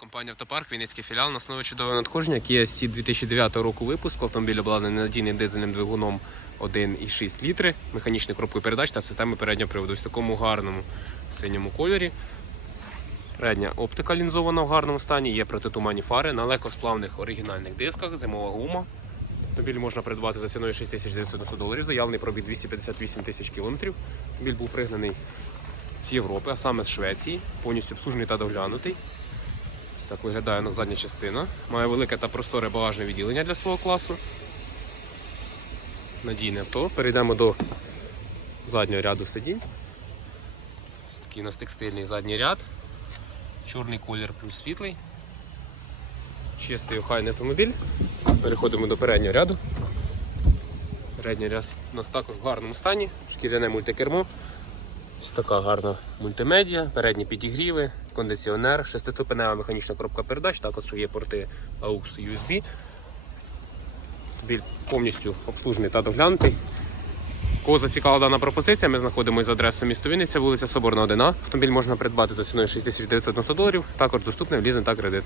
Компанія Автопарк, Вінницький філіал на основі чудового надходження, Kia Ceed 2009 року випуску. Автомобіль обладнаний надійним дизельним двигуном 1,6 літри, механічною коробкою передач та системою переднього приводу. Ось в такому гарному синьому кольорі. Передня оптика лінзована в гарному стані, є протитуманні фари на легкосплавних оригінальних дисках, зимова гума. Автомобіль можна придбати за ціною 6990 доларів. Заявлений пробіг 258 тисяч кілометрів. Автомобіль був пригнаний з Європи, а саме з Швеції, повністю обслужений та доглянутий. Так виглядає на задня частина. Має велике та просторе багажне відділення для свого класу. Надійне авто. Перейдемо до заднього ряду сидінь. Такий у нас текстильний задній ряд. Чорний колір плюс світлий. Чистий охайний автомобіль. Переходимо до переднього ряду. Передній ряд у нас також в гарному стані. Шкіряне мультикермо. Ось така гарна мультимедіа, передні підігріви, кондиціонер, шестиступенева механічна коробка передач, також є порти AUX USB. Біль повністю обслужений та доглянутий. Кого зацікавила дана пропозиція, ми знаходимося за адресою місто Вінниця, вулиця Соборна 1А. Автомобіль можна придбати за ціною 6990 доларів, також доступний в лізинг та кредит.